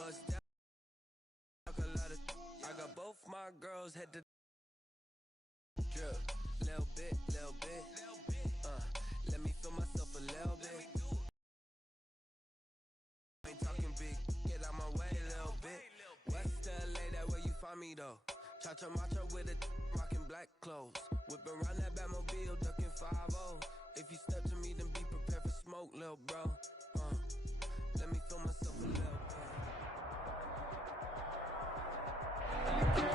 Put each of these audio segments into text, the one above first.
I got both my girls head to drip, little bit. Let me feel myself a little bit. I ain't talking big, get out my way a little bit. West LA, that where you find me though. Cha-cha macho with a rockin' black clothes. Whip around that Batmobile, ducking 5-0. If you step to me, then be prepared for smoke, little bro. Let me feel myself a little bit.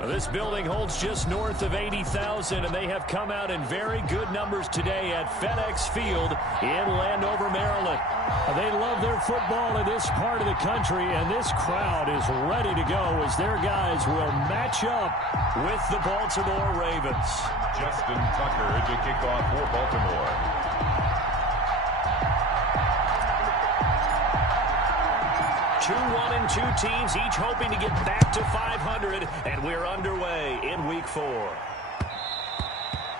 This building holds just north of 80,000, and they have come out in very good numbers today at FedEx Field in Landover, Maryland. They love their football in this part of the country, and this crowd is ready to go as their guys will match up with the Baltimore Ravens. Justin Tucker to kick off for Baltimore. 2-1-2 teams, each hoping to get back to 500, and we're underway in Week 4.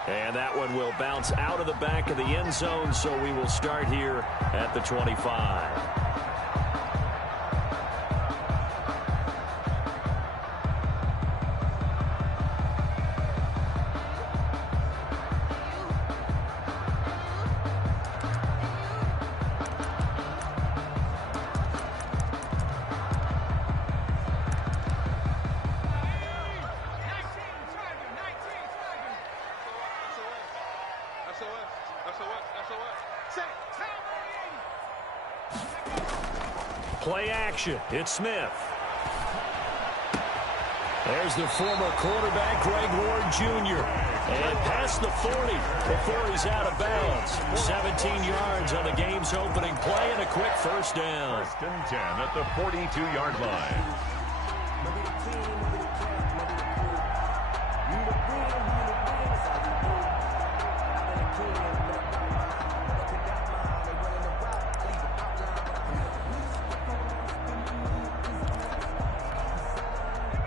And that one will bounce out of the back of the end zone, so we will start here at the 25. Play action. It's Smith. There's the former quarterback, Greg Ward Jr. And past the 40 before he's out of bounds. 17 yards on the game's opening play and a quick first down. First and 10 at the 42-yard line.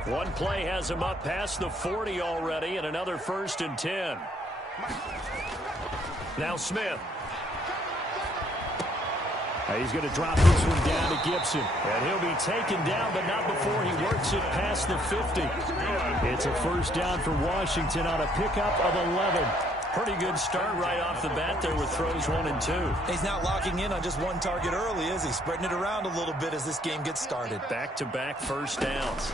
One play has him up past the 40 already, and another first and 10. Now Smith. He's going to drop this one down to Gibson. And he'll be taken down, but not before he works it past the 50. It's a first down for Washington on a pickup of 11. Pretty good start right off the bat there with throws 1 and 2. He's not locking in on just one target early, is he? Spreading it around a little bit as this game gets started. Back-to-back first downs.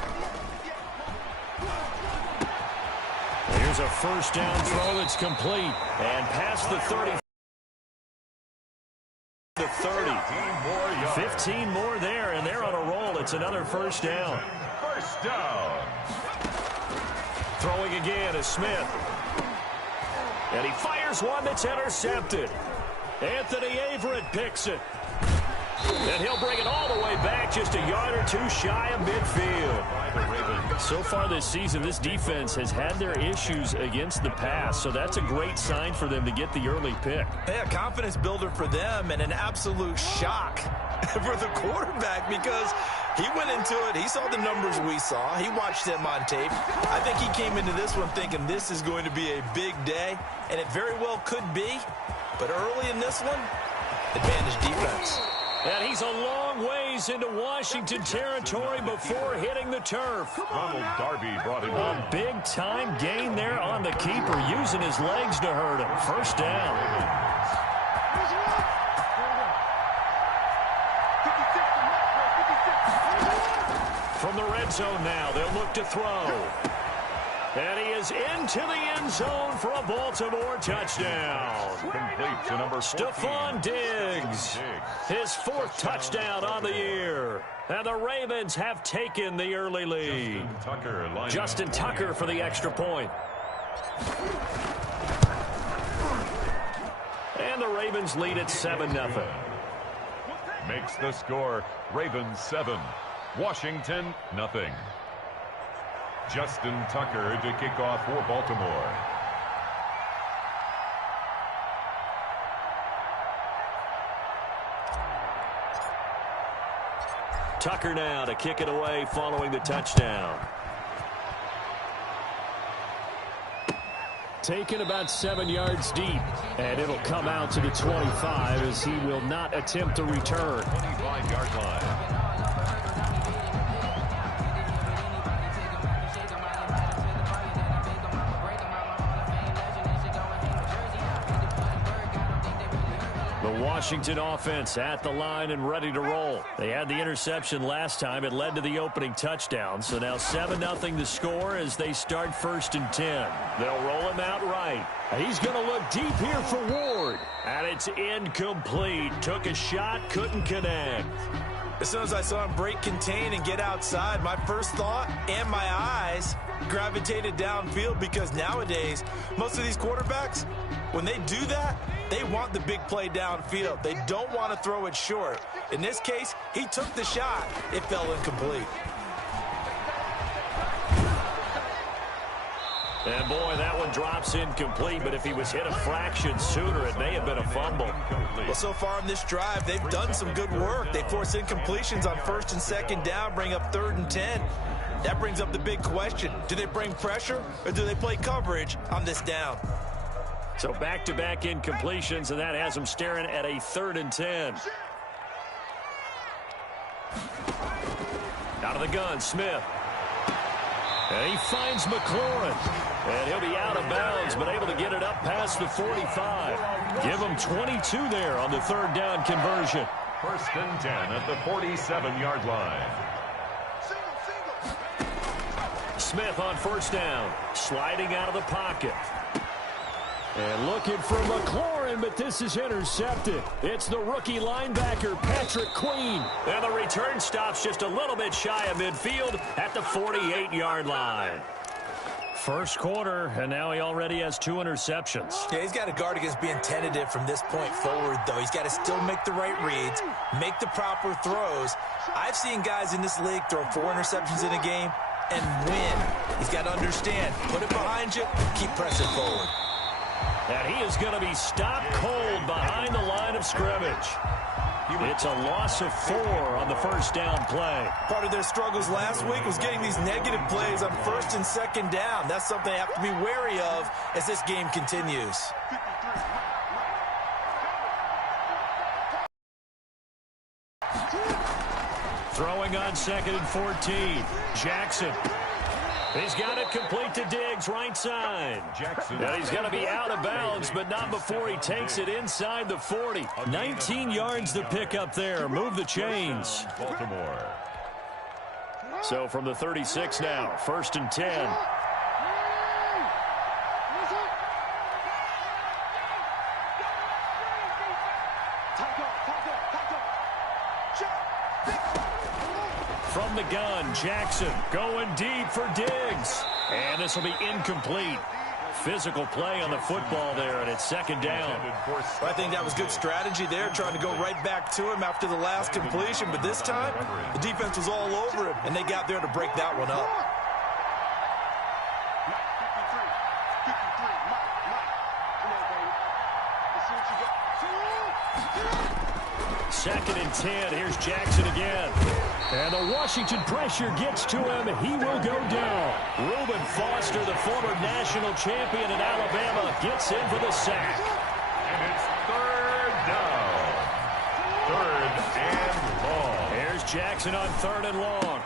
Here's a first down throw that's complete. And past the 30. The 30. 15 more there, and they're on a roll. It's another first down. First down. Throwing again is Smith. And he fires one that's intercepted. Anthony Averett picks it. And he'll bring it all the way back just a yard or two shy of midfield. So far this season, this defense has had their issues against the pass, so that's a great sign for them to get the early pick. Yeah, confidence builder for them and an absolute shock for the quarterback because he went into it. He saw the numbers we saw. He watched them on tape. I think he came into this one thinking this is going to be a big day, and it very well could be. But early in this one, advantage defense. And he's a long ways into Washington territory before hitting the turf. Ronald Darby brought him in. A big-time gain there on the keeper, using his legs to hurt him. First down. From the red zone now, they'll look to throw. And he is into the end zone for a Baltimore touchdown. Complete to number 14. Stephon Diggs. His fourth touchdown on the year. And the Ravens have taken the early lead. Justin Tucker for the extra point. And the Ravens lead at 7-0. Makes the score Ravens 7, Washington nothing. Justin Tucker to kick off for Baltimore. Tucker now to kick it away following the touchdown. Taken about 7 yards deep, and it'll come out to the 25 as he will not attempt to return. 25-yard line. Washington offense at the line and ready to roll. They had the interception last time. It led to the opening touchdown. So now 7-0 the score as they start 1st and 10. They'll roll him out right. He's going to look deep here for Ward. And it's incomplete. Took a shot, couldn't connect. As soon as I saw him break contain and get outside, my first thought and my eyes gravitated downfield, because nowadays, most of these quarterbacks, when they do that, they want the big play downfield. They don't want to throw it short. In this case, he took the shot. It fell incomplete. And, boy, that one drops incomplete, but if he was hit a fraction sooner, it may have been a fumble. Well, so far in this drive, they've done some good work. They force incompletions on 1st and 2nd down, bring up 3rd and 10. That brings up the big question. Do they bring pressure, or do they play coverage on this down? So back-to-back incompletions, and that has them staring at a 3rd and 10. Out of the gun, Smith. And he finds McLaurin. And he'll be out of bounds, but able to get it up past the 45. Give him 22 there on the 3rd down conversion. 1st and 10 at the 47-yard line. Smith on 1st down, sliding out of the pocket. And looking for McLaurin, but this is intercepted. It's the rookie linebacker, Patrick Queen. And the return stops just a little bit shy of midfield at the 48-yard line. First quarter, and now he already has 2 interceptions. Yeah, he's got to guard against being tentative from this point forward, though. He's got to still make the right reads, make the proper throws. I've seen guys in this league throw 4 interceptions in a game and win. He's got to understand, put it behind you, keep pressing forward. And he is going to be stopped cold behind the line of scrimmage. It's a loss of 4 on the 1st down play. Part of their struggles last week was getting these negative plays on 1st and 2nd down. That's something they have to be wary of as this game continues. Throwing on 2nd and 14. Jackson. He's got it complete to Diggs, right side. And he's going to be out of bounds, but not before he takes it inside the 40. 19 yards to pick up there. Move the chains. Baltimore. So from the 36 now, 1st and 10. From the gun, Jackson going deep for Diggs. And this will be incomplete. Physical play on the football there, and it's 2nd down. I think that was good strategy there, trying to go right back to him after the last completion. But this time, the defense was all over him, and they got there to break that one up. 2nd and 10. Here's Jackson again. And the Washington pressure gets to him. He will go down. Reuben Foster, the former national champion in Alabama, gets in for the sack. And it's 3rd down. 3rd and long. Here's Jackson on 3rd and long.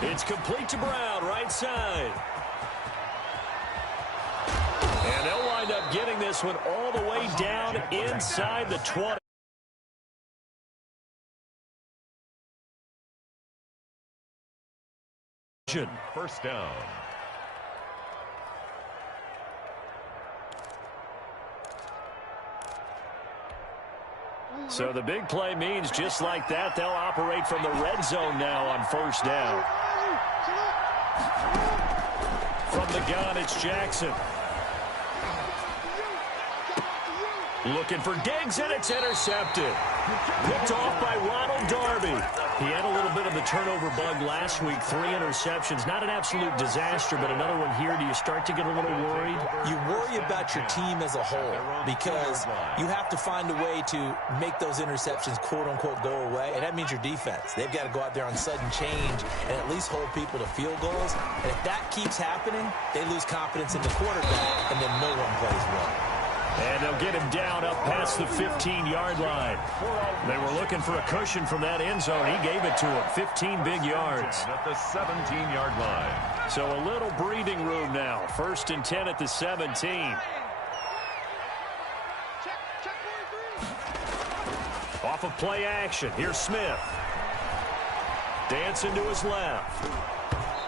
It's complete to Brown, right side. And they'll wind up getting this one all the way down inside the 20. First down. So the big play means just like that, they'll operate from the red zone now on 1st down. From the gun, it's Jackson. Looking for Diggs, and it's intercepted. Picked off by Ronald Darby. He had a little bit of the turnover bug last week. 3 interceptions. Not an absolute disaster, but another one here. Do you start to get a little worried? You worry about your team as a whole because you have to find a way to make those interceptions, quote-unquote, go away, and that means your defense. They've got to go out there on sudden change and at least hold people to field goals. And if that keeps happening, they lose confidence in the quarterback, and then no one plays well. And they'll get him down up past the 15-yard line. They were looking for a cushion from that end zone. He gave it to him. 15 big yards. At the 17-yard line. So a little breathing room now. 1st and 10 at the 17. Off of play action, here's Smith. Dancing to his left.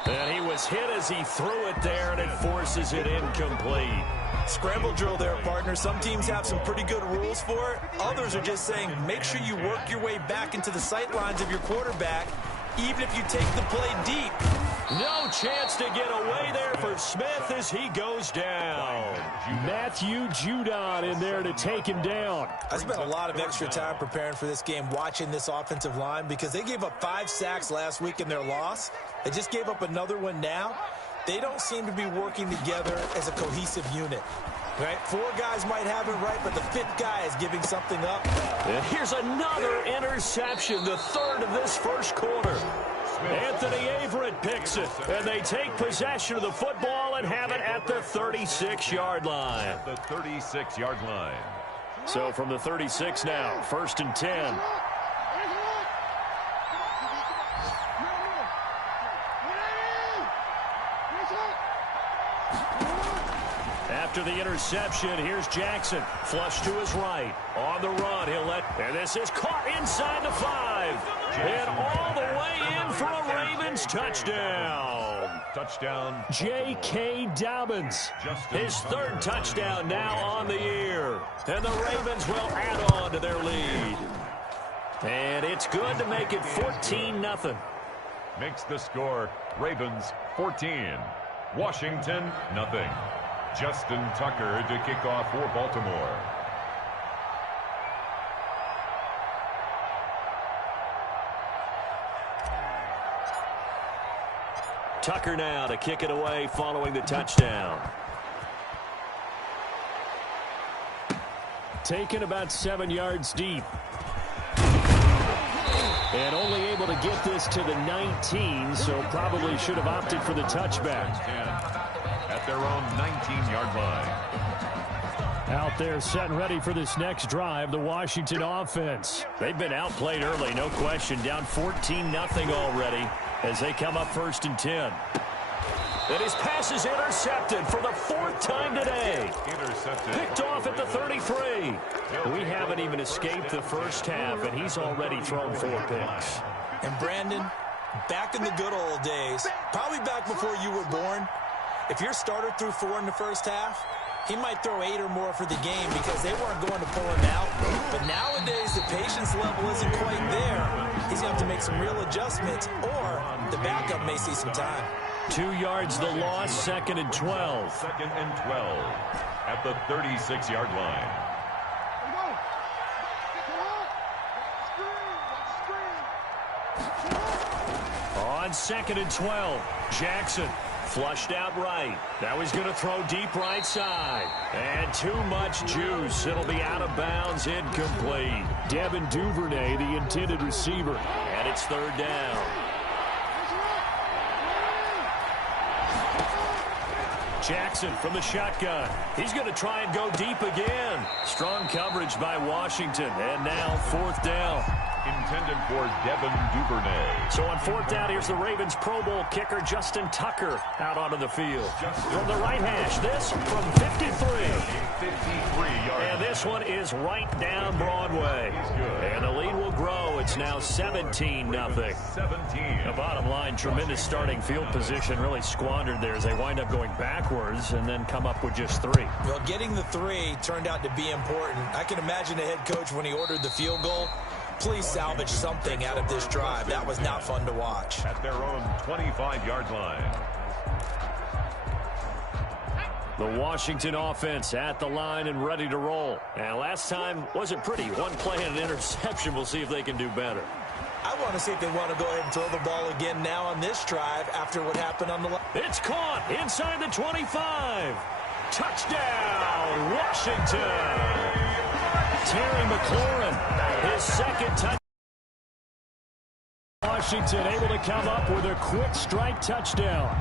And he was hit as he threw it there, and it forces it incomplete. Scramble drill there, partner. Some teams have some pretty good rules for it. Others are just saying make sure you work your way back into the sight lines of your quarterback, even if you take the play deep. No chance to get away there for Smith as he goes down. Matthew Judon in there to take him down. I spent a lot of extra time preparing for this game, watching this offensive line, because they gave up 5 sacks last week in their loss. They just gave up another one now. They don't seem to be working together as a cohesive unit. Right? 4 guys might have it right, but the 5th guy is giving something up. And here's another interception, the 3rd of this first quarter. Anthony Averett picks it, and they take possession of the football and have it at the 36-yard line. The 36-yard line. So from the 36 now, 1st and 10. After the interception, here's Jackson. Flush to his right. On the run, and this is caught inside the 5. And all the way in for a Ravens touchdown. Touchdown. J.K. Dobbins. His 3rd touchdown now on the year. And the Ravens will add on to their lead. And it's good to make it 14-0. Makes the score Ravens 14. Washington, nothing. Justin Tucker to kick off for Baltimore. Tucker now to kick it away following the touchdown. Taken about 7 yards deep. And only able to get this to the 19, so probably should have opted for the touchback. At their own 19-yard line. Out there set and ready for this next drive, the Washington offense. They've been outplayed early, no question. Down 14-0 already as they come up 1st and 10. And his pass is intercepted for the 4th time today. Intercepted. Picked off at the 33. We haven't even escaped the first half, and he's already thrown 4 picks. And Brandon, back in the good old days, probably back before you were born, if your starter threw 4 in the first half, he might throw 8 or more for the game because they weren't going to pull him out. But nowadays, the patience level isn't quite there. He's going to have to make some real adjustments, or the backup may see some time. 2 yards the loss, 2nd and 12. 2nd and 12 at the 36-yard line. On 2nd and 12, Jackson. Flushed out right. Now he's going to throw deep right side. And too much juice. It'll be out of bounds, incomplete. Devin Duvernay, the intended receiver. And it's 3rd down. Jackson from the shotgun. He's going to try and go deep again. Strong coverage by Washington. And now 4th down. Intended for Devin Duvernay. So on 4th down, here's the Ravens Pro Bowl kicker Justin Tucker out onto the field. From the right hash, this from 53. 53 yards. And this one is right down Broadway. And the lead will grow. It's now 17-0. 17. The bottom line, tremendous starting field position really squandered there as they wind up going backwards and then come up with just 3. Well, getting the 3 turned out to be important. I can imagine the head coach when he ordered the field goal. Please salvage something out of this drive. That was not fun to watch. At their own 25-yard line. The Washington offense at the line and ready to roll. And last time wasn't pretty. 1 play and an interception. We'll see if they can do better. I want to see if they want to go ahead and throw the ball again now on this drive after what happened on the left. It's caught inside the 25. Touchdown, Washington. Terry McLaurin, his 2nd touchdown. Washington able to come up with a quick strike touchdown.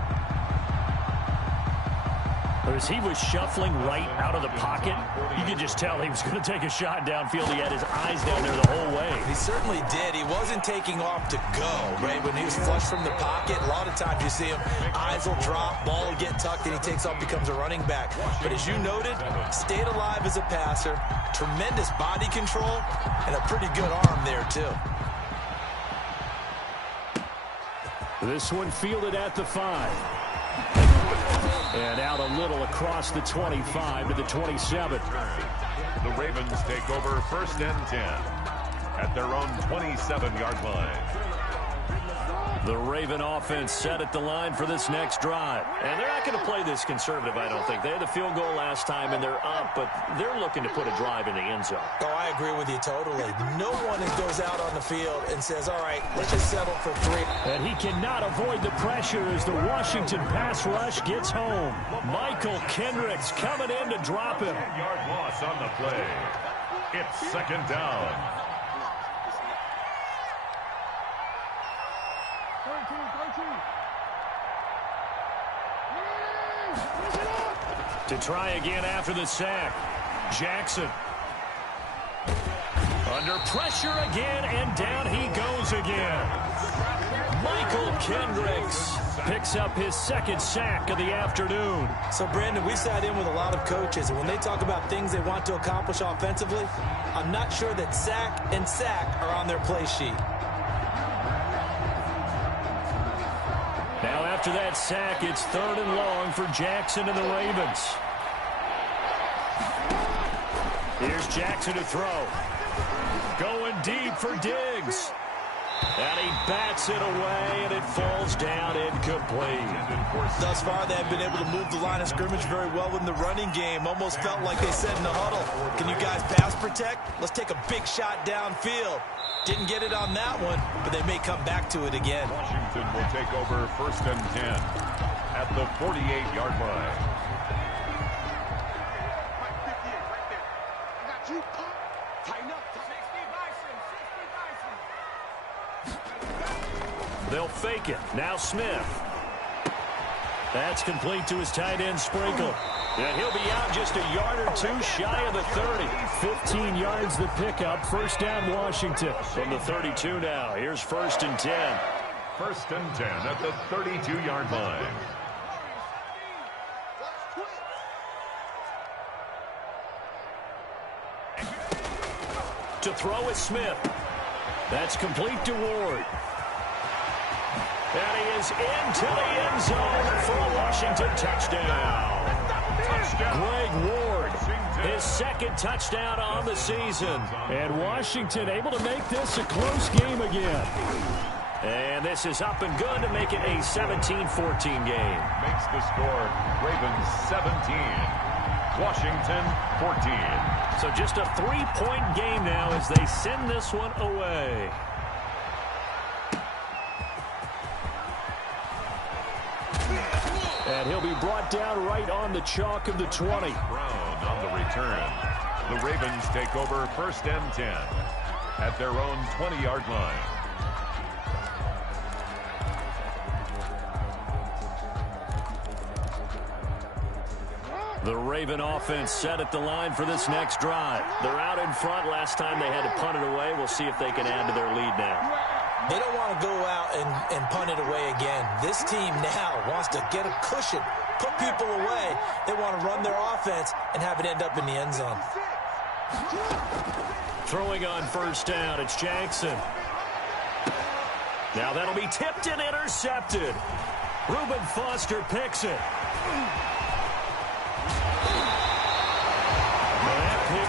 As he was shuffling right out of the pocket, you could just tell he was going to take a shot downfield. He had his eyes down there the whole way. He certainly did. He wasn't taking off to go, right? When he was flush from the pocket, a lot of times you see him, eyes will drop, ball will get tucked, and he takes off, becomes a running back. But as you noted, stayed alive as a passer, tremendous body control, and a pretty good arm there, too. This one fielded at the 5. And out a little across the 25 to the 27. The Ravens take over 1st and 10 at their own 27-yard line. The Raven offense set at the line for this next drive. And they're not going to play this conservative, I don't think. They had the field goal last time, and they're up, but they're looking to put a drive in the end zone. Oh, I agree with you totally. No one goes out on the field and says, all right, let's just settle for 3. And he cannot avoid the pressure as the Washington pass rush gets home. Michael Kendricks coming in to drop him. 10-yard loss on the play. It's 2nd down. To try again after the sack. Jackson. Under pressure again, and down he goes again. Michael Kendricks picks up his 2nd sack of the afternoon. So, Brandon, we've sat in with a lot of coaches, and when they talk about things they want to accomplish offensively, I'm not sure that sack and sack are on their play sheet. Now after that sack, it's 3rd and long for Jackson and the Ravens. Here's Jackson to throw. Going deep for Diggs. And he bats it away, and it falls down incomplete. Thus far, they have been able to move the line of scrimmage very well in the running game. Almost felt like they said in the huddle, can you guys pass protect? Let's take a big shot downfield. Didn't get it on that one, but they may come back to it again. Washington will take over 1st and 10 at the 48-yard line. They'll fake it. Now Smith. That's complete to his tight end, Sprinkle. And he'll be out just a yard or 2 shy of the 30. 15 yards the pickup. 1st down Washington. From the 32 now. Here's 1st and 10. 1st and 10 at the 32-yard line. To throw is Smith. That's complete to Ward. And he is into the end zone for a Washington touchdown. Greg Ward, his 2nd touchdown on the season. And Washington able to make this a close game again. And this is up and good to make it a 17-14 game. Makes the score Ravens 17, Washington 14. So just a 3-point game now as they send this one away. And he'll be brought down right on the chalk of the 20. Brown on the return. The Ravens take over 1st and 10 at their own 20-yard line. The Raven offense set at the line for this next drive. They're out in front. Last time they had to punt it away. We'll see if they can add to their lead now. They don't want to go out and punt it away again. This team now wants to get a cushion, put people away. They want to run their offense and have it end up in the end zone. Throwing on 1st down, it's Jackson. Now that'll be tipped and intercepted. Reuben Foster picks it.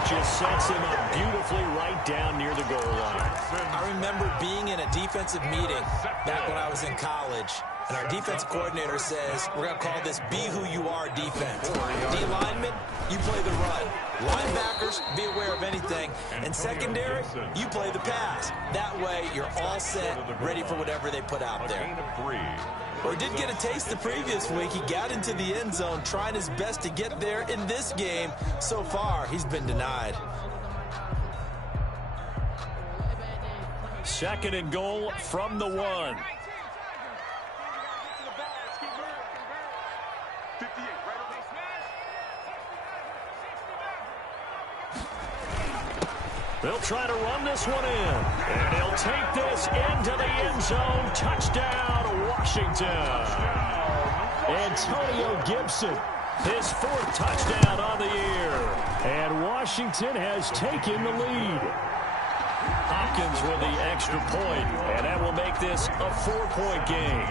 Just sets him up beautifully right down near the goal line. I remember being in a defensive meeting back when I was in college, and our defensive coordinator says, we're going to call this be who you are defense. D-linemen, you play the run. Linebackers, be aware of anything. And secondary, you play the pass. That way, you're all set, ready for whatever they put out there. Well, he did get a taste the previous week. He got into the end zone, trying his best to get there in this game. So far, he's been denied. 2nd and goal from the 1. They'll try to run this one in. And he'll take this into the end zone. Touchdown, Washington. Antonio Gibson, his 4th touchdown on the year. And Washington has taken the lead. Hopkins with the extra point, and that will make this a 4-point game.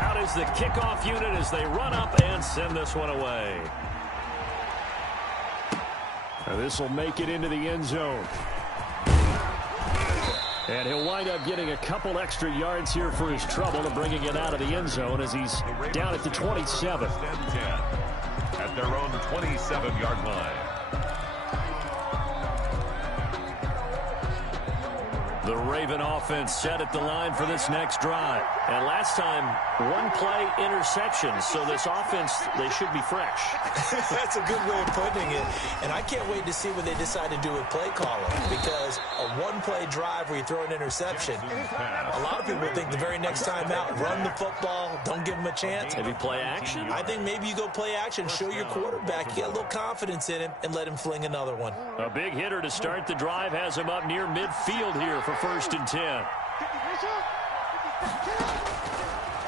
Out is the kickoff unit as they run up and send this one away. Now this will make it into the end zone. And he'll wind up getting a couple extra yards here for his trouble and bringing it out of the end zone as he's down at the 27. At their own 27-yard line. The Raven offense set at the line for this next drive. And last time, 1-play interception. So this offense, they should be fresh. That's a good way of putting it. And I can't wait to see what they decide to do with play calling. Because a 1-play drive where you throw an interception, a lot of people think the very next time out, run the football, don't give them a chance. Maybe play action? I think maybe you go play action, show your quarterback, you get a little confidence in him, and let him fling another one. A big hitter to start the drive has him up near midfield here for 1st and 10.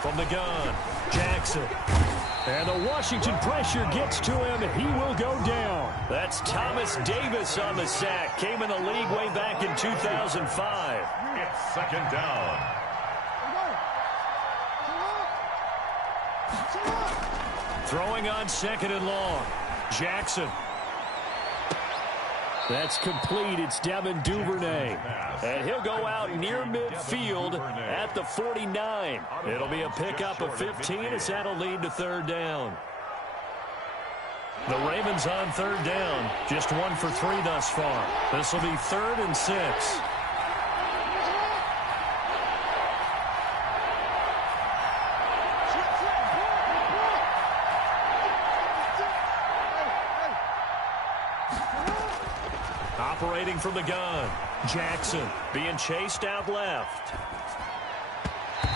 From the gun, Jackson. And the Washington pressure gets to him, and he will go down. That's Thomas Davis on the sack. Came in the league way back in 2005. It's 2nd down. Throwing on 2nd and long. Jackson. That's complete. It's Devin Duvernay. And he'll go out near midfield at the 49. It'll be a pickup of 15 as that'll lead to 3rd down. The Ravens on 3rd down. Just 1 for 3 thus far. This will be 3rd and 6. Operating from the gun. Jackson being chased out left.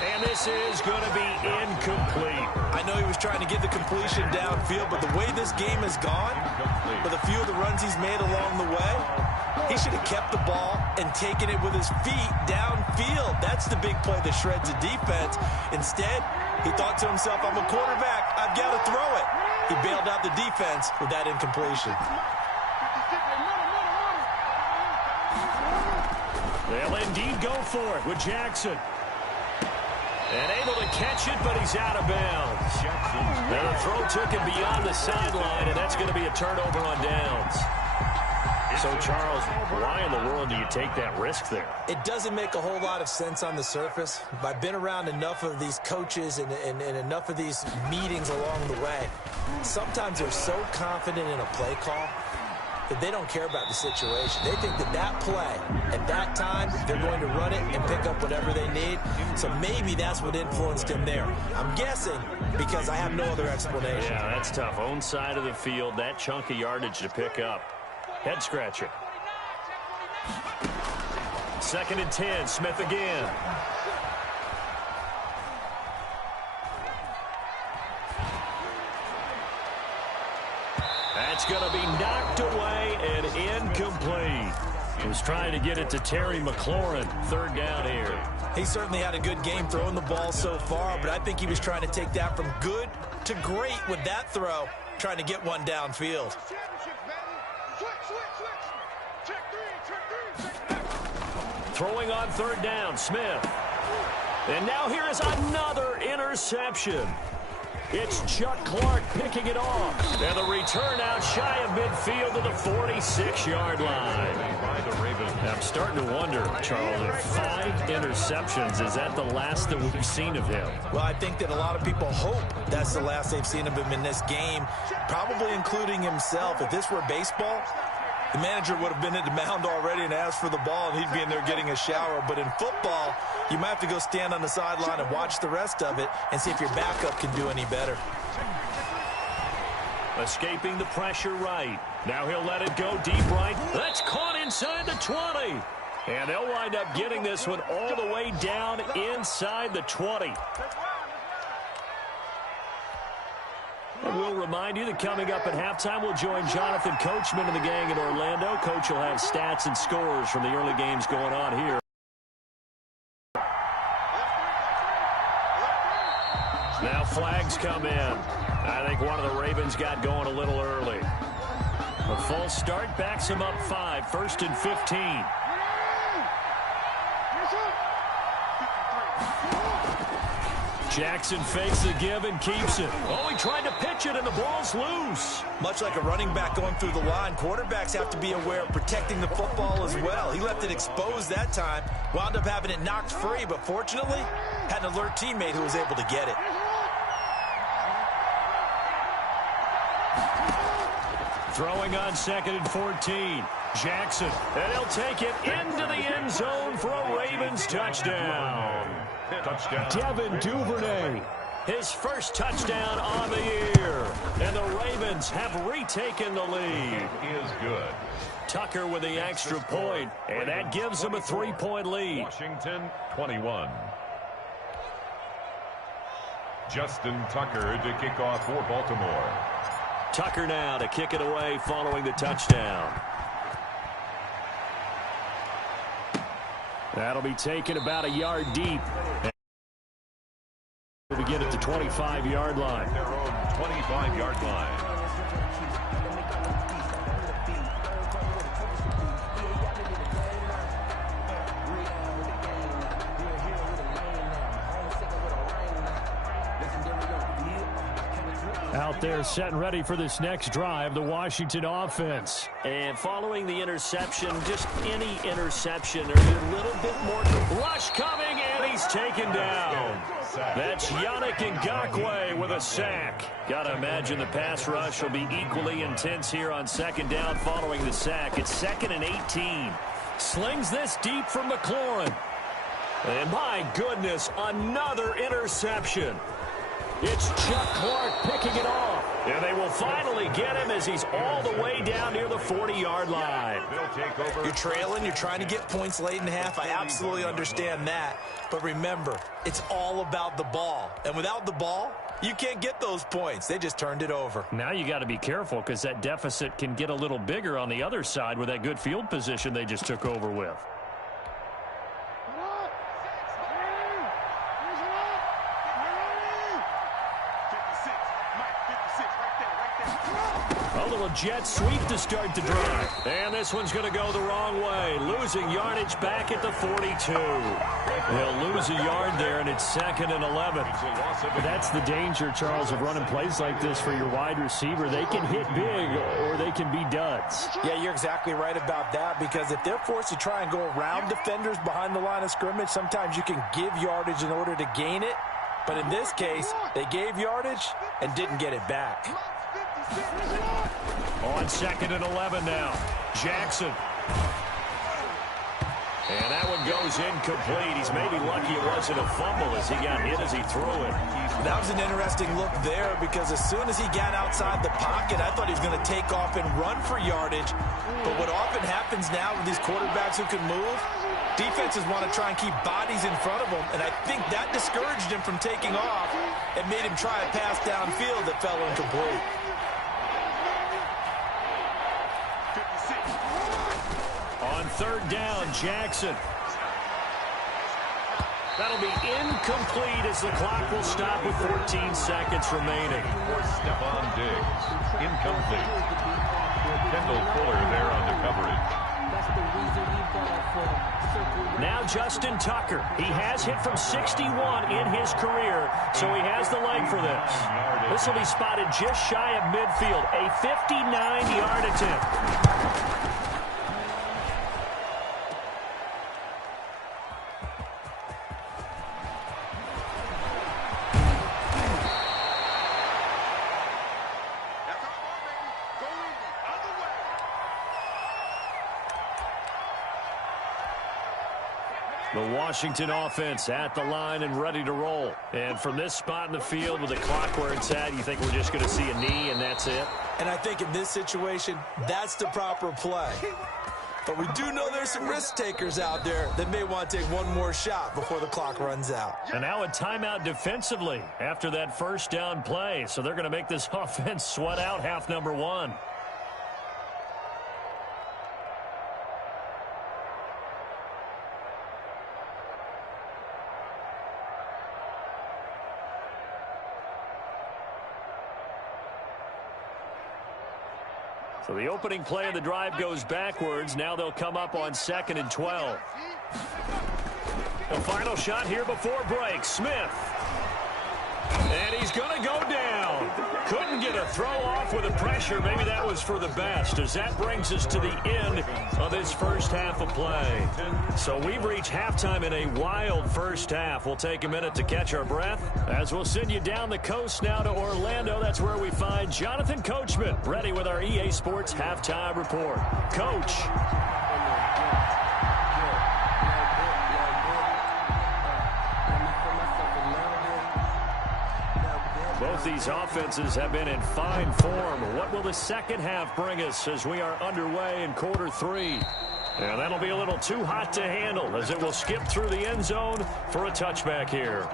And this is going to be incomplete. I know he was trying to get the completion downfield, but the way this game has gone, with a few of the runs he's made along the way, he should have kept the ball and taken it with his feet downfield. That's the big play that shreds the defense. Instead, he thought to himself, I'm a quarterback. I've got to throw it. He bailed out the defense with that incompletion. They'll indeed go for it with Jackson. And able to catch it, but he's out of bounds. And the throw took him beyond the sideline, and that's going to be a turnover on downs. So, Charles, why in the world do you take that risk there? It doesn't make a whole lot of sense on the surface. I've been around enough of these coaches and enough of these meetings along the way. Sometimes they're so confident in a play call that they don't care about the situation. They think that that play, at that time, they're going to run it and pick up whatever they need. So maybe that's what influenced him there. I'm guessing because I have no other explanation. Yeah, that's tough. Own side of the field, that chunk of yardage to pick up. Head scratcher. 2nd and 10, Smith again. That's going to be knocked away and incomplete. He was trying to get it to Terry McLaurin. 3rd down here. He certainly had a good game throwing the ball so far, but I think he was trying to take that from good to great with that throw, trying to get one downfield. Throwing on 3rd down, Smith. And now here is another interception. It's Chuck Clark picking it off. And the return out shy of midfield to the 46-yard line. I'm starting to wonder, Charles, if 5 interceptions, is that the last that we've seen of him? Well, I think that a lot of people hope that's the last they've seen of him in this game, probably including himself. If this were baseball, the manager would have been at the mound already and asked for the ball, and he'd be in there getting a shower. But in football, you might have to go stand on the sideline and watch the rest of it and see if your backup can do any better. Escaping the pressure right. Now he'll let it go deep right. That's caught inside the 20. And they'll wind up getting this one all the way down inside the 20. And we'll remind you that coming up at halftime, we'll join Jonathan Coachman and the gang in Orlando. Coach will have stats and scores from the early games going on here. Now flags come in. I think one of the Ravens got going a little early. A full start backs him up 5, 1st and 15. Jackson fakes the give and keeps it. Oh, he tried to pitch it, and the ball's loose. Much like a running back going through the line, quarterbacks have to be aware of protecting the football as well. He left it exposed that time, wound up having it knocked free, but fortunately, had an alert teammate who was able to get it. Throwing on 2nd and 14. Jackson, and he'll take it into the end zone for a Ravens touchdown. Devin Duvernay, his first touchdown on the year. And the Ravens have retaken the lead. It is good. Tucker with the extra point, and that gives them a 3-point lead. Washington, 21. Justin Tucker to kick off for Baltimore. Tucker now to kick it away following the touchdown. That'll be taken about a yard deep. We'll begin at the 25-yard line. Their own 25-yard line. Out there set and ready for this next drive, the Washington offense. And following the interception, just any interception, there's a little bit more. Rush coming, and he's taken down. That's Yannick Ngakoue with a sack. Got to imagine the pass rush will be equally intense here on 2nd down following the sack. It's 2nd and 18. Slings this deep from McLaurin. And my goodness, another interception. It's Chuck Clark picking it off. And they will finally get him as he's all the way down near the 40-yard line. You're trailing. You're trying to get points late in half. I absolutely understand that. But remember, it's all about the ball. And without the ball, you can't get those points. They just turned it over. Now you got to be careful because that deficit can get a little bigger on the other side with that good field position they just took over with. Jet sweep to start the drive. And this one's going to go the wrong way. Losing yardage back at the 42. They'll lose a yard there, and it's 2nd and 11. That's the danger, Charles, of running plays like this for your wide receiver. They can hit big, or they can be duds. Yeah, you're exactly right about that, because if they're forced to try and go around defenders behind the line of scrimmage, sometimes you can give yardage in order to gain it. But in this case, they gave yardage and didn't get it back. On 2nd and 11 now. Jackson. And that one goes incomplete. He's maybe lucky it wasn't a fumble as he got hit as he threw it. That was an interesting look there because as soon as he got outside the pocket, I thought he was going to take off and run for yardage. But what often happens now with these quarterbacks who can move, defenses want to try and keep bodies in front of them, and I think that discouraged him from taking off and made him try a pass downfield that fell incomplete. On 3rd down, Jackson. That'll be incomplete as the clock will stop with 14 seconds remaining. For Stephon Diggs, incomplete. Kendall Fuller there on the coverage. Now Justin Tucker. He has hit from 61 in his career, so he has the leg for this. This will be spotted just shy of midfield. A 59-yard attempt. The Washington offense at the line and ready to roll. And from this spot in the field with the clock where it's at, you think we're just going to see a knee and that's it? And I think in this situation, that's the proper play. But we do know there's some risk takers out there that may want to take one more shot before the clock runs out. And now a timeout defensively after that first down play. So they're going to make this offense sweat out half number one. So the opening play of the drive goes backwards. Now they'll come up on 2nd and 12. The final shot here before break. Smith. And he's going to go down. Couldn't get a throw off with the pressure. Maybe that was for the best, as that brings us to the end of this first half of play. So we've reached halftime in a wild first half. We'll take a minute to catch our breath as we'll send you down the coast now to Orlando. That's where we find Jonathan Coachman ready with our EA Sports halftime report. Coach. Both these offenses have been in fine form. What will the second half bring us as we are underway in quarter three? And that'll be a little too hot to handle as it will skip through the end zone for a touchback here.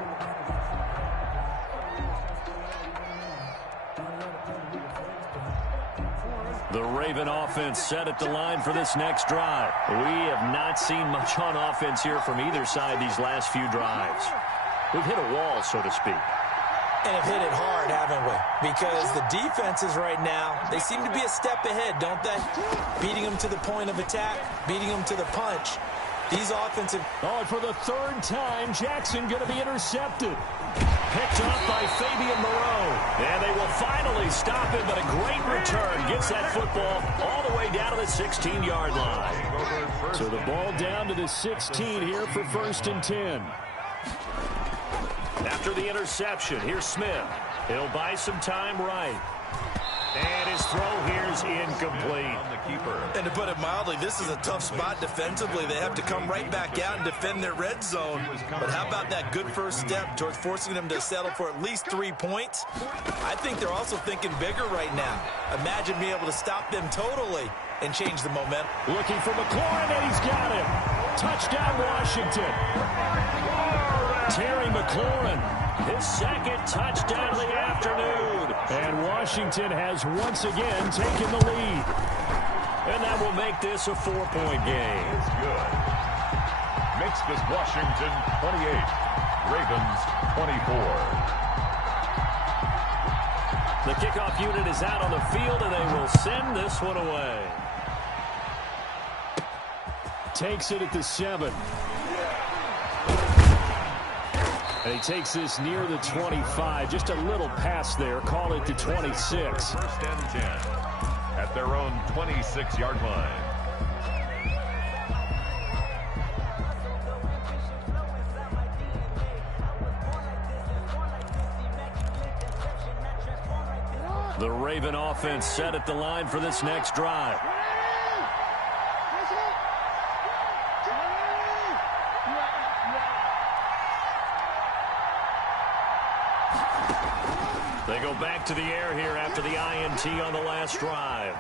The Raven offense set at the line for this next drive. We have not seen much on offense here from either side these last few drives. We've hit a wall, so to speak. And have hit it hard, haven't we? Because the defenses right now, they seem to be a step ahead, don't they? Beating them to the point of attack, beating them to the punch. These offensive... Oh, and for the third time, Jackson going to be intercepted. Picked off by Fabian Moreau. And they will finally stop him, but a great return. Gets that football all the way down to the 16-yard line. So the ball down to the 16 here for 1st and 10. After the interception, here's Smith. He'll buy some time right. And his throw here is incomplete. And to put it mildly, this is a tough spot defensively. They have to come right back out and defend their red zone. But how about that good first step towards forcing them to settle for at least 3 points? I think they're also thinking bigger right now. Imagine being able to stop them totally and change the momentum. Looking for McLaurin, and he's got him. Touchdown, Washington. Terry McLaurin, his second touchdown of the afternoon. And Washington has once again taken the lead. And that will make this a 4-point game. Is good. Makes this Washington 28, Ravens 24. The kickoff unit is out on the field, and they will send this one away. Takes it at the 7. And he takes this near the 25. Just a little pass there. Call it the 26. 1st and 10 at their own 26-yard line. The Raven offense set at the line for this next drive. They go back to the air here after the INT on the last drive.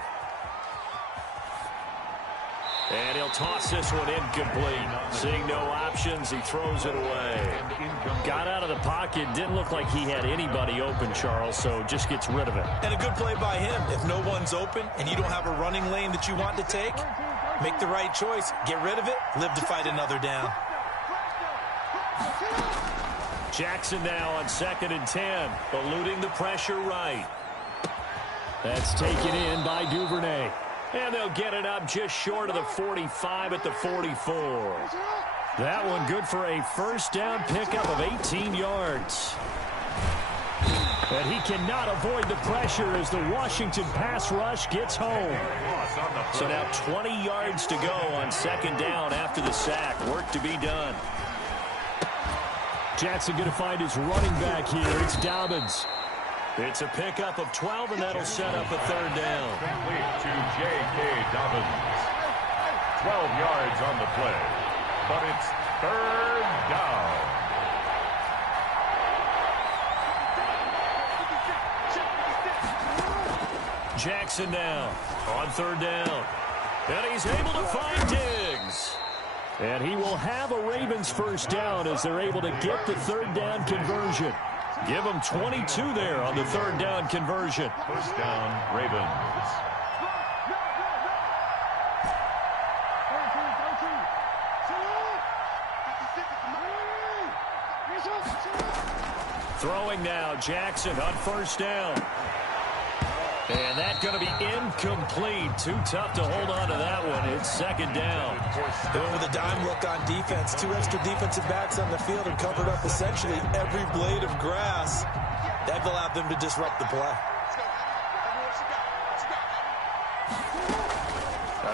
And he'll toss this one incomplete. Seeing no options, he throws it away. Got out of the pocket. Didn't look like he had anybody open, Charles, so just gets rid of it. And a good play by him. If no one's open and you don't have a running lane that you want to take, make the right choice. Get rid of it. Live to fight another down. Jackson now on 2nd and 10, eluding the pressure right. That's taken in by Duvernay. And they'll get it up just short of the 45 at the 44. That one good for a first down pickup of 18 yards. And he cannot avoid the pressure as the Washington pass rush gets home. So now 20 yards to go on 2nd down after the sack. Work to be done. Jackson going to find his running back here. It's Dobbins. It's a pickup of 12, and that'll set up a 3rd down. Complete to J.K. Dobbins. 12 yards on the play, but it's 3rd down. Jackson now on 3rd down. And he's able to find Diggs. And he will have a Ravens first down as they're able to get the third down conversion. Give them 22 there on the third down conversion. First down, Ravens. Throwing now, Jackson on first down. And that's going to be incomplete. Too tough to hold on to that one. It's second down. They went with a dime look on defense. 2 extra defensive backs on the field and covered up essentially every blade of grass. That allowed them to disrupt the play.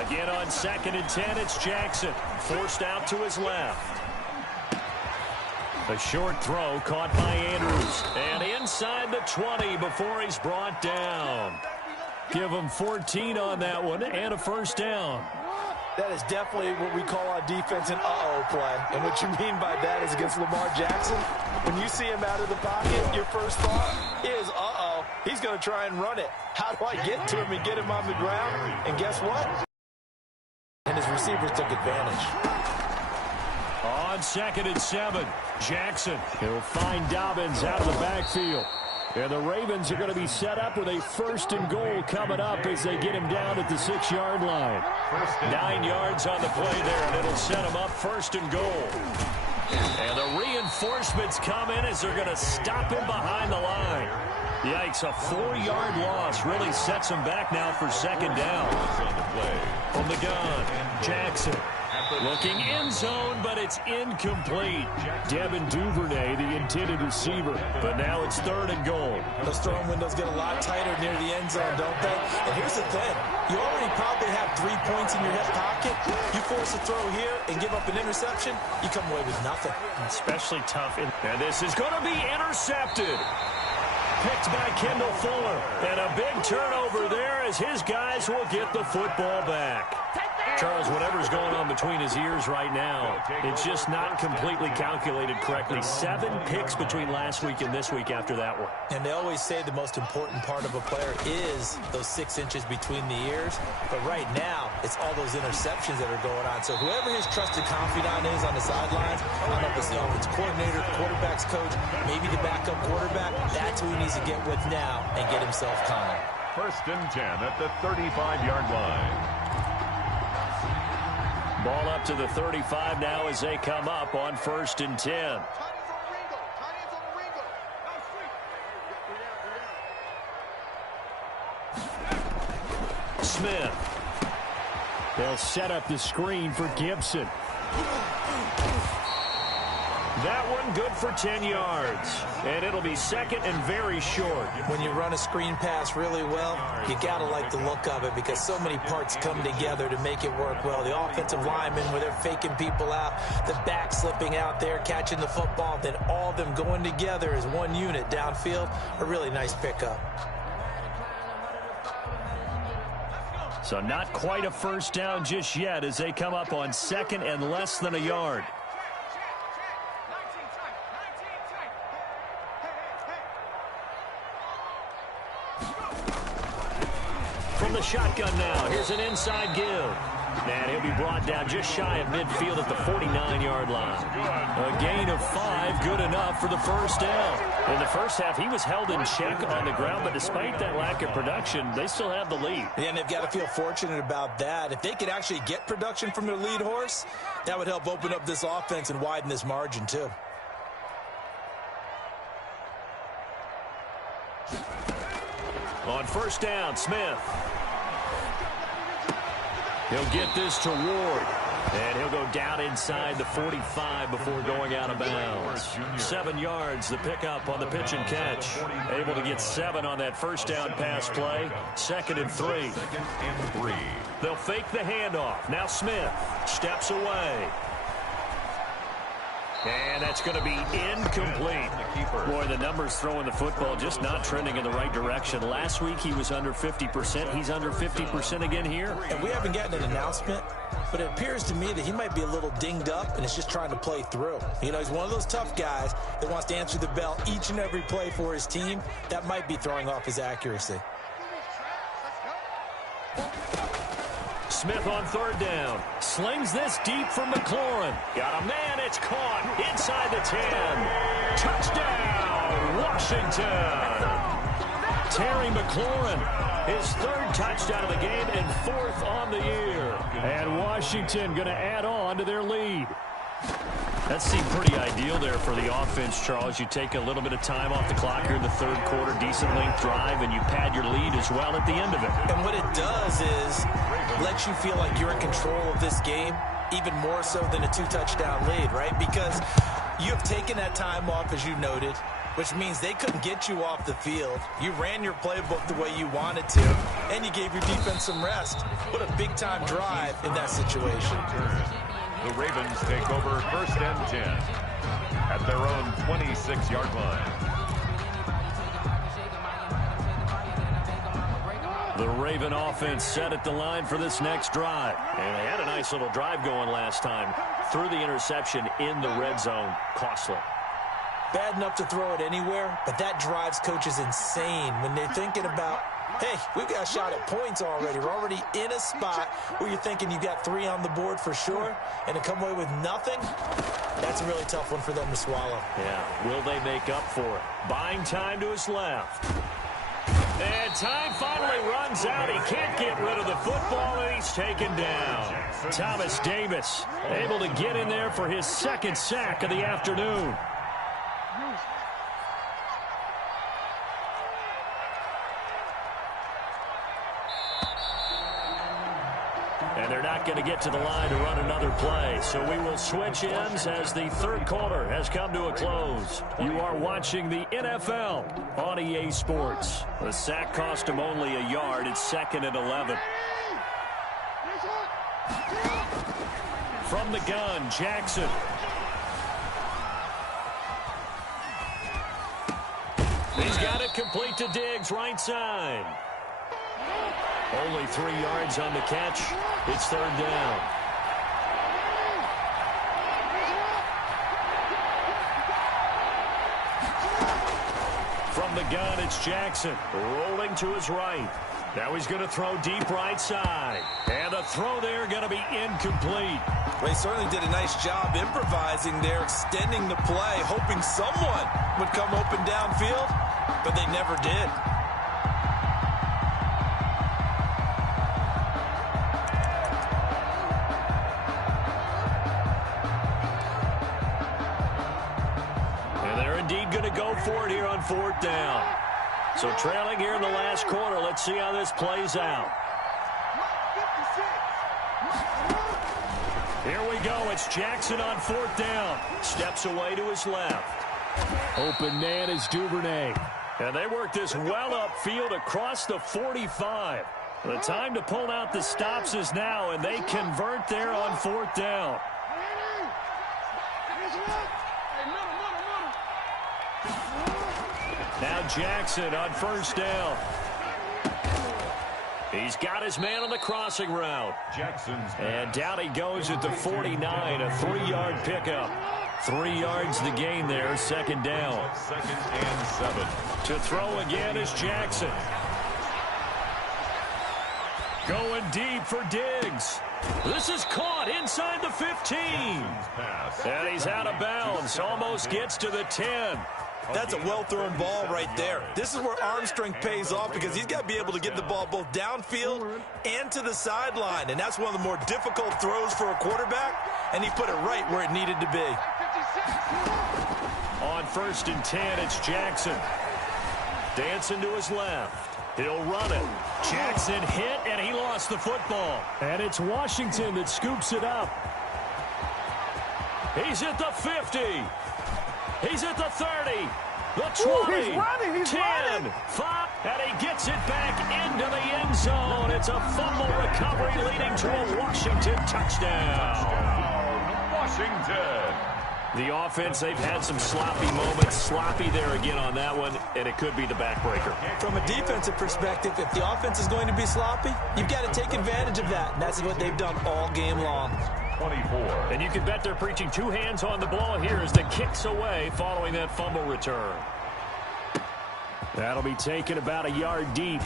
Again on second and 10, it's Jackson. Forced out to his left. A short throw caught by Andrews. And inside the 20 before he's brought down. Give him 14 on that one and a first down. That is definitely what we call on defense an uh-oh play. And what you mean by that is against Lamar Jackson, when you see him out of the pocket, your first thought is, uh-oh, he's going to try and run it. How do I get to him and get him on the ground? And guess what? And his receivers took advantage. On second and 7, Jackson. He'll find Dobbins out of the backfield. And the Ravens are going to be set up with a first and goal coming up as they get him down at the 6-yard line. 9 yards on the play there, and it'll set him up first and goal. And the reinforcements come in as they're going to stop him behind the line. Yikes, a 4-yard loss really sets him back now for second down. From the gun, Jackson. Looking end zone, but it's incomplete. Devin Duvernay, the intended receiver. But now it's third and goal. Those throwing windows get a lot tighter near the end zone, don't they? And here's the thing. You already probably have 3 points in your hip pocket. You force a throw here and give up an interception, you come away with nothing. Especially tough. And this is going to be intercepted. Picked by Kendall Fuller. And a big turnover there as his guys will get the football back. Charles, whatever's going on between his ears right now, it's just not completely calculated correctly. 7 picks between last week and this week after that one. And they always say the most important part of a player is those 6 inches between the ears. But right now, it's all those interceptions that are going on. So whoever his trusted confidant is on the sidelines, I don't know if it's the offense coordinator, quarterback's coach, maybe the backup quarterback, that's who he needs to get with now and get himself calm. First and 10 at the 35-yard line. Ball up to the 35 now as they come up on first and 10. Smith. They'll set up the screen for Gibson. That one good for 10 yards. And it'll be second and very short. When you run a screen pass really well, you got to like the look of it because so many parts come together to make it work well. The offensive linemen, where they're faking people out, the back slipping out there, catching the football, then all of them going together as one unit downfield. A really nice pickup. So not quite a first down just yet as they come up on second and less than a yard. From the shotgun now, here's an inside give. And he'll be brought down just shy of midfield at the 49-yard line. A gain of 5, good enough for the first down. In the first half, he was held in check on the ground, but despite that lack of production, they still have the lead. And they've got to feel fortunate about that. If they could actually get production from their lead horse, that would help open up this offense and widen this margin too. On first down, Smith. He'll get this to Ward. And he'll go down inside the 45 before going out of bounds. 7 yards, the pickup on the pitch and catch. Able to get 7 on that first down pass play. Second and 3. They'll fake the handoff. Now Smith steps away. And that's going to be incomplete. Boy, the numbers throwing the football just not trending in the right direction. Last week he was under 50%. He's under 50% again here. And we haven't gotten an announcement, but it appears to me that he might be a little dinged up and is just trying to play through. You know, he's one of those tough guys that wants to answer the bell each and every play for his team. That might be throwing off his accuracy. Smith on third down. Slings this deep from McLaurin. Got a man. It's caught inside the 10. Touchdown, Washington. Terry McLaurin, his third touchdown of the game and fourth on the year. And Washington going to add on to their lead. That seemed pretty ideal there for the offense, Charles. You take a little bit of time off the clock here in the third quarter, decent length drive, and you pad your lead as well at the end of it. And what it does is lets you feel like you're in control of this game, even more so than a 2-touchdown lead, right? Because you have taken that time off, as you noted, which means they couldn't get you off the field. You ran your playbook the way you wanted to, and you gave your defense some rest. What a big-time drive in that situation. The Ravens take over 1st and 10 at their own 26-yard line. The Raven offense set at the line for this next drive. And they had a nice little drive going last time. Threw the interception in the red zone. Costly. Bad enough to throw it anywhere, but that drives coaches insane when they're thinking about, hey, we've got a shot at points already. We're already in a spot where you're thinking you got 3 on the board for sure, and to come away with nothing, that's a really tough one for them to swallow. Yeah, will they make up for it? Buying time to his left. And time finally runs out. He can't get rid of the football, and he's taken down. Thomas Davis able to get in there for his second sack of the afternoon. And they're not going to get to the line to run another play. So we will switch ends as the third quarter has come to a close. You are watching the NFL on EA Sports. The sack cost him only a yard. It's 2nd and 11. From the gun, Jackson. He's got it complete to Diggs, right side. Only 3 yards on the catch. It's 3rd down. From the gun, it's Jackson. Rolling to his right. Now he's going to throw deep right side. And the throw there going to be incomplete. Well, he certainly did a nice job improvising there, extending the play, hoping someone would come open downfield, but they never did. Go for it here on 4th down. So trailing here in the last quarter. Let's see how this plays out. Here we go. It's Jackson on 4th down. Steps away to his left. Open man is Duvernay. And they work this well upfield across the 45. The time to pull out the stops is now, and they convert there on 4th down. Now Jackson on 1st down. He's got his man on the crossing route. And down he goes at the 49, a 3-yard pickup. 3 yards the gain there, 2nd down. 2nd and 7. To throw again is Jackson. Going deep for Diggs. This is caught inside the 15. And he's out of bounds. Almost gets to the 10. That's a well-thrown ball right there. This is where arm strength pays off because he's got to be able to get the ball both downfield and to the sideline. And that's one of the more difficult throws for a quarterback, and he put it right where it needed to be. On 1st and 10, it's Jackson. Dancing to his left. He'll run it. Jackson hit, and he lost the football. And it's Washington that scoops it up. He's at the 50. He's at the 30, the 20, he's 10, running. 5, and he gets it back into the end zone. It's a fumble recovery leading to a Washington touchdown. Washington. The offense, they've had some sloppy moments. Sloppy there again on that one, and it could be the backbreaker. From a defensive perspective, if the offense is going to be sloppy, you've got to take advantage of that, and that's what they've done all game long. 24. And you can bet they're preaching 2 hands on the ball here as the kick's away following that fumble return. That'll be taken about a yard deep.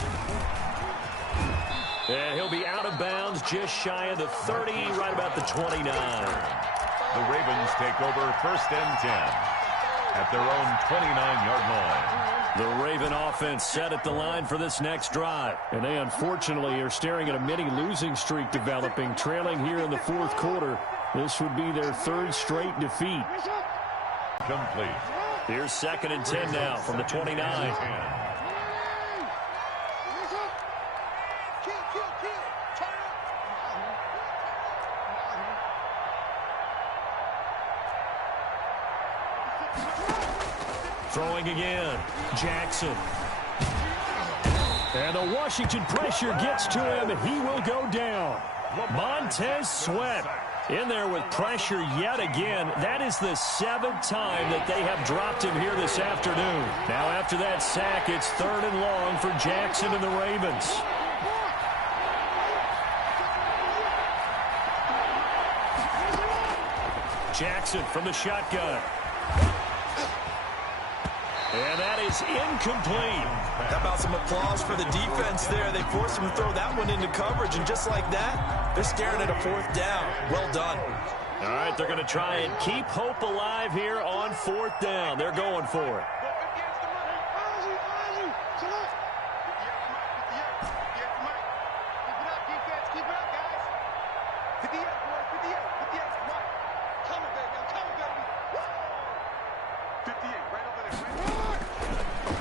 And he'll be out of bounds just shy of the 30, right about the 29. The Ravens take over 1st and 10 at their own 29-yard line. The Raven offense set at the line for this next drive. And they unfortunately are staring at a mini losing streak developing, trailing here in the 4th quarter. This would be their 3rd straight defeat. Complete. Here's 2nd and 10 now from the 29. Throwing again, Jackson. And the Washington pressure gets to him, and he will go down. Montez Sweat in there with pressure yet again. That is the 7th time that they have dropped him here this afternoon. Now after that sack, it's 3rd and long for Jackson and the Ravens. Jackson from the shotgun. And that is incomplete. How about some applause for the defense there? They forced him to throw that one into coverage, and just like that, they're staring at a 4th down. Well done. All right, they're going to try and keep hope alive here on 4th down. They're going for it.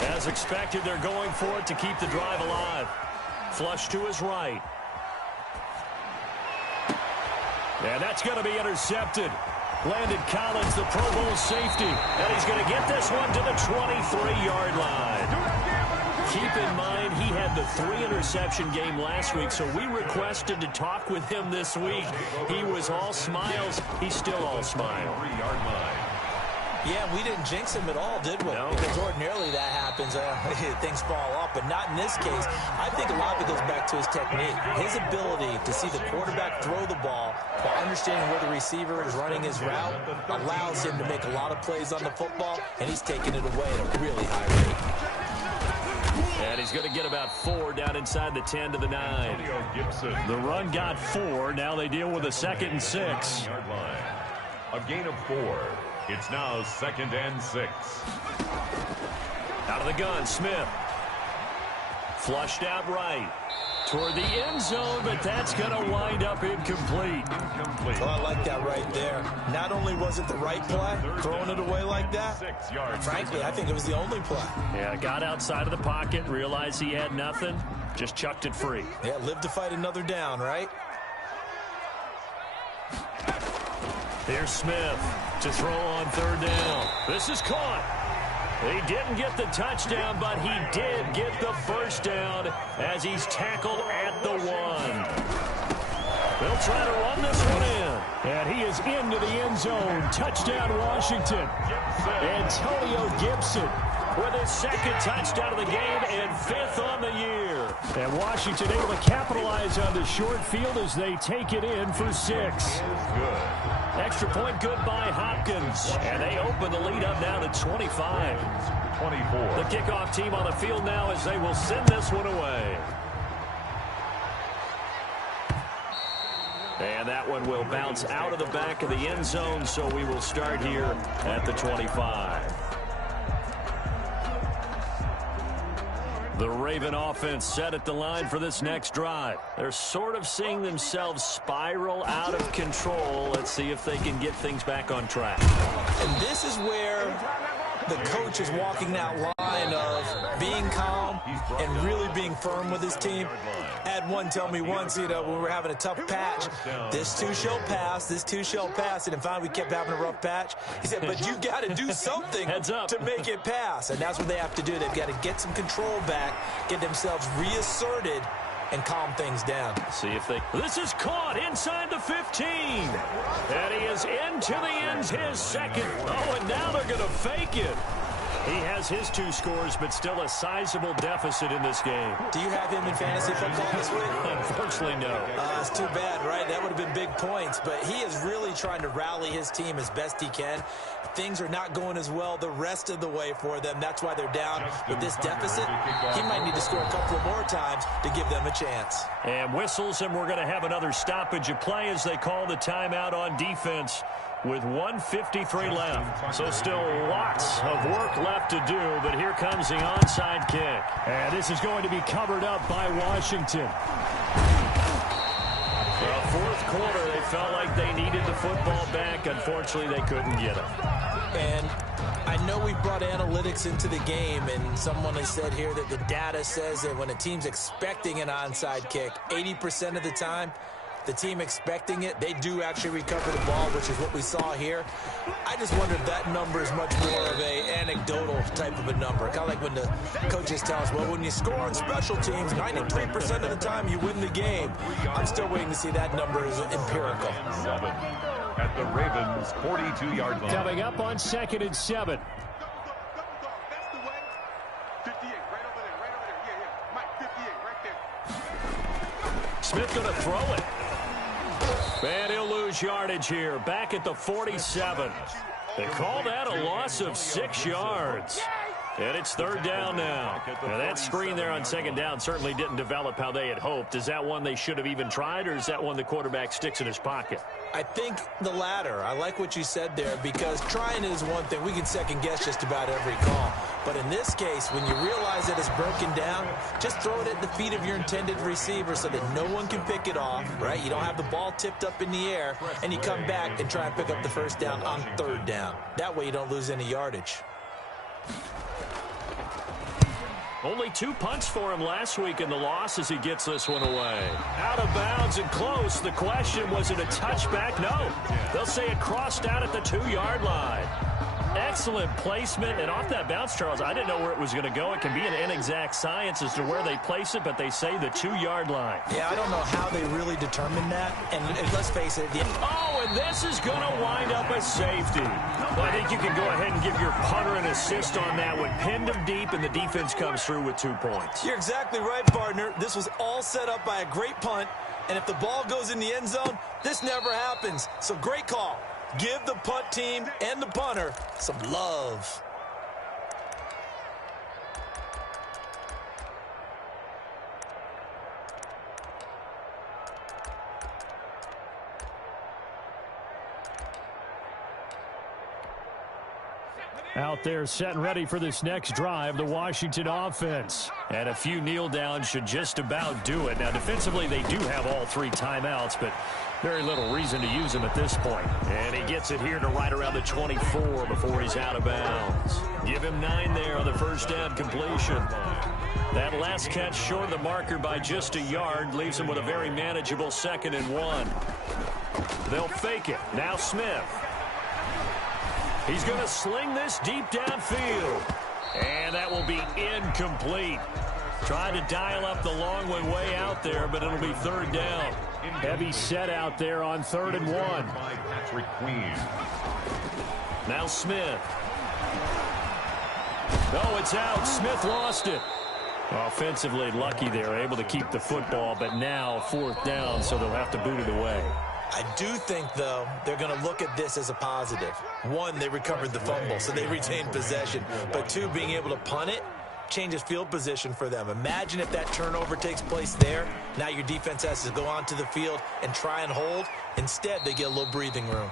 As expected, they're going for it to keep the drive alive. Flush to his right. And that's going to be intercepted. Landon Collins, the Pro Bowl safety. And he's going to get this one to the 23-yard line. Keep in mind, he had the 3-interception game last week, so we requested to talk with him this week. He was all smiles. He's still all smile. 3-yard line. Yeah, we didn't jinx him at all, did we? No. Because ordinarily that happens. Things fall off, but not in this case. I think a lot of it goes back to his technique. His ability to see the quarterback throw the ball while understanding where the receiver is running his route allows him to make a lot of plays on the football, and he's taking it away at a really high rate. And he's going to get about 4 down inside the 10 to the 9. The run got 4. Now they deal with a 2nd and 6. Yard line. A gain of 4. It's now 2nd and 6. Out of the gun, Smith. Flushed out right. Toward the end zone, but that's going to wind up incomplete. Oh, I like that right there. Not only was it the right play, throwing it away like that, frankly, I think it was the only play. Yeah, got outside of the pocket, realized he had nothing, just chucked it free. Yeah, live to fight another down, right? Here's Smith to throw on 3rd down. This is caught. He didn't get the touchdown, but he did get the 1st down as he's tackled at the 1. They'll try to run this one in. And he is into the end zone. Touchdown, Washington. Antonio Gibson with his 2nd touchdown of the game and 5th on the year. And Washington able to capitalize on the short field as they take it in for 6. Extra point good by Hopkins. And they open the lead up now to 25. 24. The kickoff team on the field now as they will send this one away. And that one will bounce out of the back of the end zone, so we will start here at the 25. The Raven offense set at the line for this next drive. They're sort of seeing themselves spiral out of control. Let's see if they can get things back on track. And this is where the coach is walking that line of being calm and really being firm with his team. Had one tell me once, when we were having a tough patch, this too shall pass, this too shall pass. And finally we kept having a rough patch. He said, but you got to do something to make it pass. And that's what they have to do. They've got to get some control back, get themselves reasserted, and calm things down. See if they... This is caught inside the 15. And he is into the end, his 2nd. Oh, and now they're going to fake it. He has his 2 scores, but still a sizable deficit in this game. Do you have him in fantasy football this week? Unfortunately, no. It's too bad, right? That would have been big points. But he is really trying to rally his team as best he can. Things are not going as well the rest of the way for them. That's why they're down with this deficit. He might need to score a couple of more times to give them a chance. And whistles, and we're going to have another stoppage of play as they call the timeout on defense with 1:53 left. So still lots of work left to do, but here comes the onside kick. And this is going to be covered up by Washington. For a fourth quarter, they felt like they needed the football back. Unfortunately, they couldn't get it. And I know we brought analytics into the game, and someone has said here that the data says that when a team's expecting an onside kick, 80% of the time, the team expecting it, they do actually recover the ball, which is what we saw here. I just wonder if that number is much more of a anecdotal type of a number. Kind of like when the coaches tell us, well, when you score on special teams, 93% of the time you win the game. I'm still waiting to see that number is empirical. 7 at the Ravens' 42-yard line. Coming up on 2nd and 7. That's the way. 58, right over there, right over there. Yeah. Mike, 58, right there. Smith going to throw it. And he'll lose yardage here. Back at the 47. They call that a loss of 6 yards. And it's 3rd down now. Now that screen there on 2nd down certainly didn't develop how they had hoped. Is that one they should have even tried, or is that one the quarterback sticks in his pocket? I think the latter. I like what you said there, because trying it is one thing. We can second guess just about every call. But in this case, when you realize that it's broken down, just throw it at the feet of your intended receiver so that no one can pick it off, right? You don't have the ball tipped up in the air, and you come back and try and pick up the 1st down on 3rd down. That way you don't lose any yardage. Only 2 punts for him last week in the loss as he gets this one away. Out of bounds and close. The question, was it a touchback? No. They'll say it crossed out at the 2-yard line. Excellent placement, and off that bounce, Charles, I didn't know where it was going to go. It can be an inexact science as to where they place it, but they say the 2-yard line. Yeah, I don't know how they really determined that, and let's face it. Oh, and this is going to wind up a safety. Well, I think you can go ahead and give your punter an assist on that one. Pinned him deep, and the defense comes through with 2 points. You're exactly right, partner. This was all set up by a great punt, and if the ball goes in the end zone, this never happens. So great call. Give the punt team and the punter some love. Out there set and ready for this next drive, the Washington offense. And a few kneel downs should just about do it. Now, defensively, they do have all 3 timeouts, but very little reason to use them at this point. And he gets it here to right around the 24 before he's out of bounds. Give him 9 there on the 1st down completion. That last catch short of the marker by just a yard leaves him with a very manageable 2nd and 1. They'll fake it. Now Smith. He's going to sling this deep downfield. And that will be incomplete. Trying to dial up the long way out there, but it'll be 3rd down. Heavy set out there on 3rd and 1. Patrick Queen. Now Smith. Oh, it's out. Smith lost it. Offensively lucky they're able to keep the football, but now 4th down, so they'll have to boot it away. I do think, though, they're going to look at this as a positive. 1, they recovered the fumble, so they retained possession. But 2, being able to punt it changes field position for them. Imagine if that turnover takes place there. Now your defense has to go onto the field and try and hold. Instead, they get a little breathing room.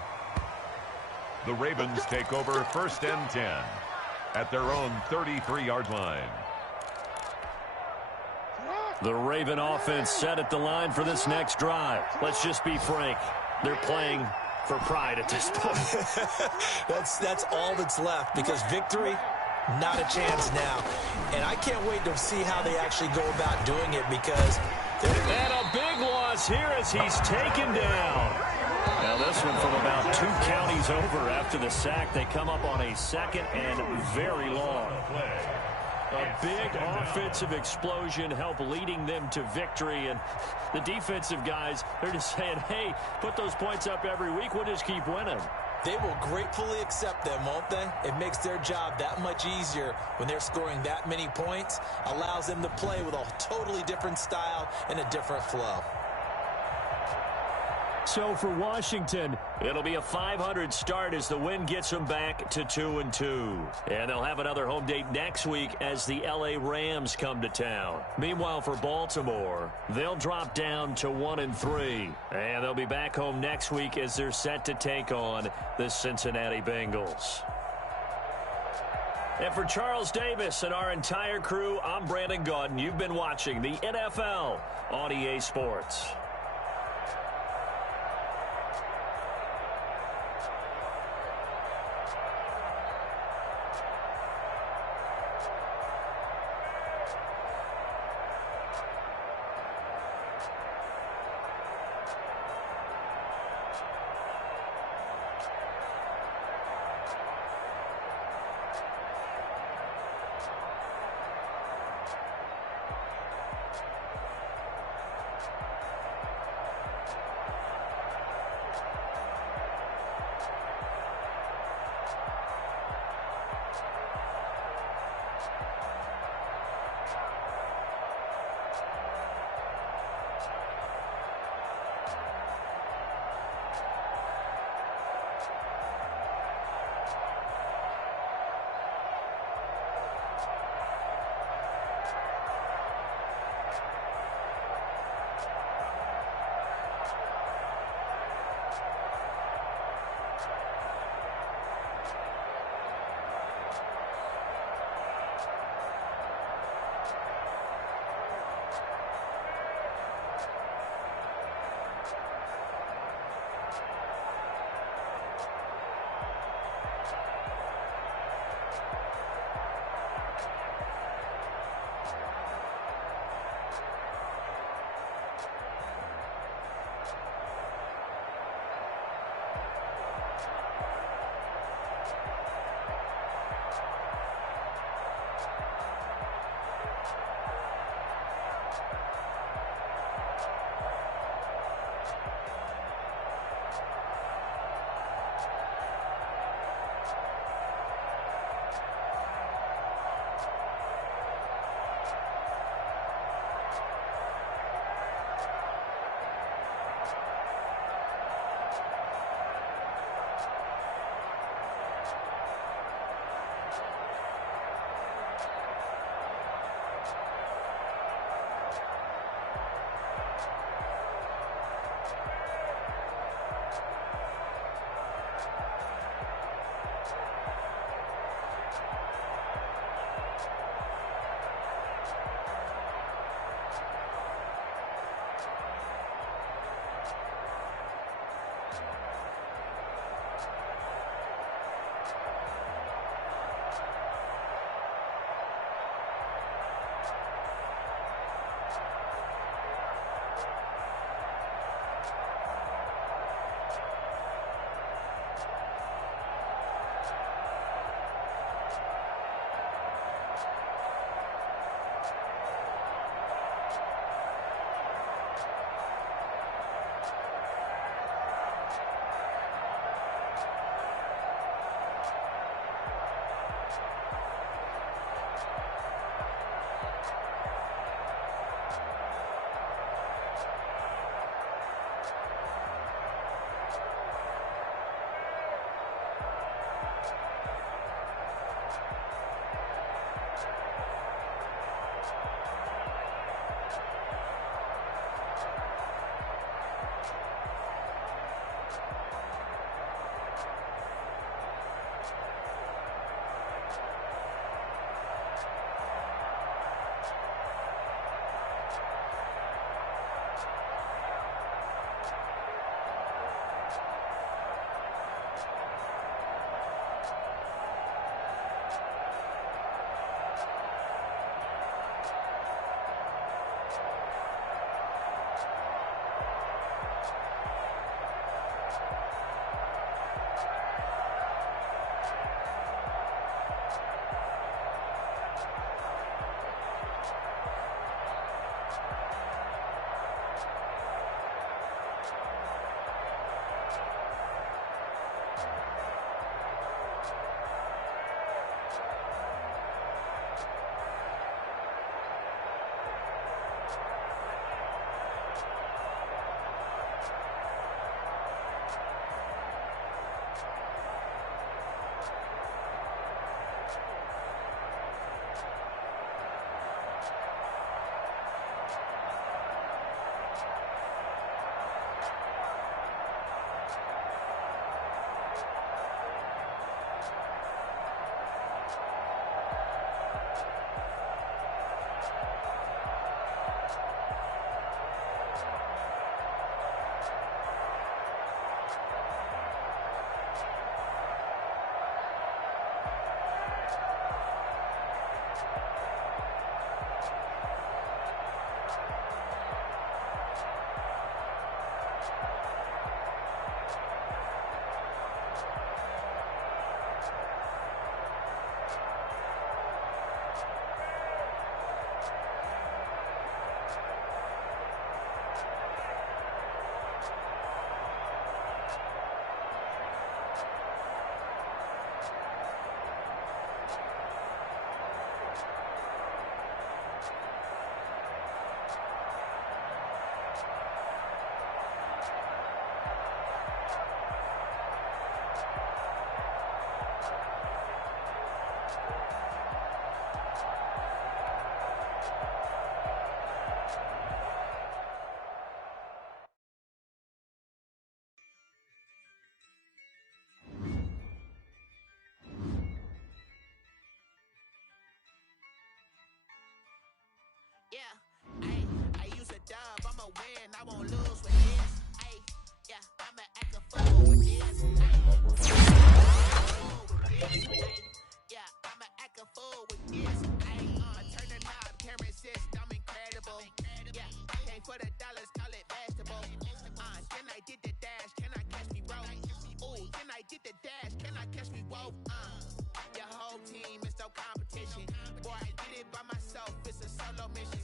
The Ravens take over 1st and 10 at their own 33-yard line. The Raven offense set at the line for this next drive. Let's just be frank. They're playing for pride at this point. That's all that's left, because victory, not a chance now. And I can't wait to see how they actually go about doing it, because and a big loss here as he's taken down. Now this one from about 2 counties over after the sack. They come up on a 2nd and very long. A big offensive explosion helped leading them to victory, and the defensive guys, they're just saying, hey, put those points up every week, we'll just keep winning. They will gratefully accept them, won't they? It makes their job that much easier when they're scoring that many points, allows them to play with a totally different style and a different flow. So for Washington, it'll be a .500 start as the win gets them back to 2-2. And they'll have another home date next week as the L.A. Rams come to town. Meanwhile, for Baltimore, they'll drop down to 1-3. And they'll be back home next week as they're set to take on the Cincinnati Bengals. And for Charles Davis and our entire crew, I'm Brandon Gaudin. You've been watching the NFL on EA Sports. myself, it's a solo mission.